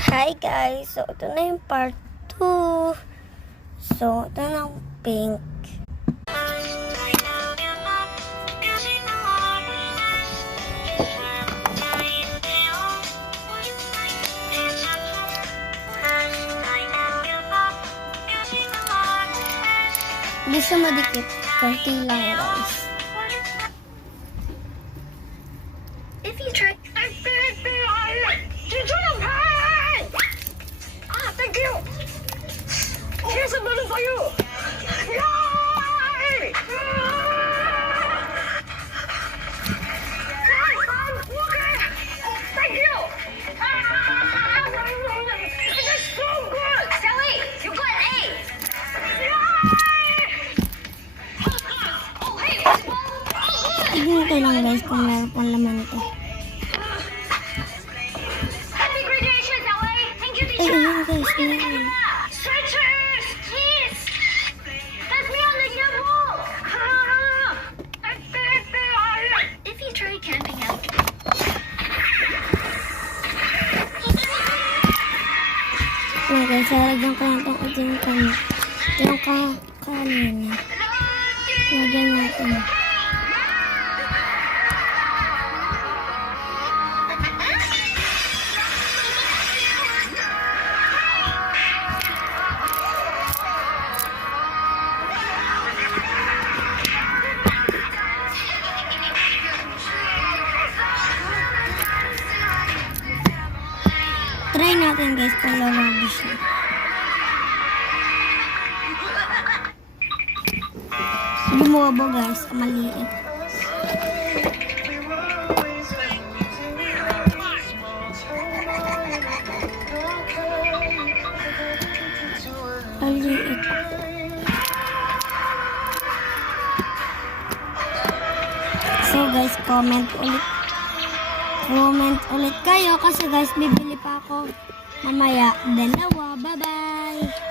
Hi guys! So, ito na yung part 2. So, ito na yung pink. Hindi siya madikit. Konti lang guys. If you try... Thank you! Here's a balloon for you! Yay! Okay! Thank you! This is so good! Sally, you got an A! Yay! Oh, hey! Tignan ko lang guys kung meron pang laman to. Happy graduation, Sally! Thank you, Ay, teacher! ayun guys. Ayun. Stretchers! Please! Let me on the yearbook! If you try camping out... Ayun guys, lalagyan ko lang itong itim kanina. Yung kanina. Lagyan natin. Try natin guys kung lalabo siya. Bumubo guys, maliit. Maliit. So guys, comment ulit kayo kasi guys bibili pa ako mamaya. Dalawa. Bye bye.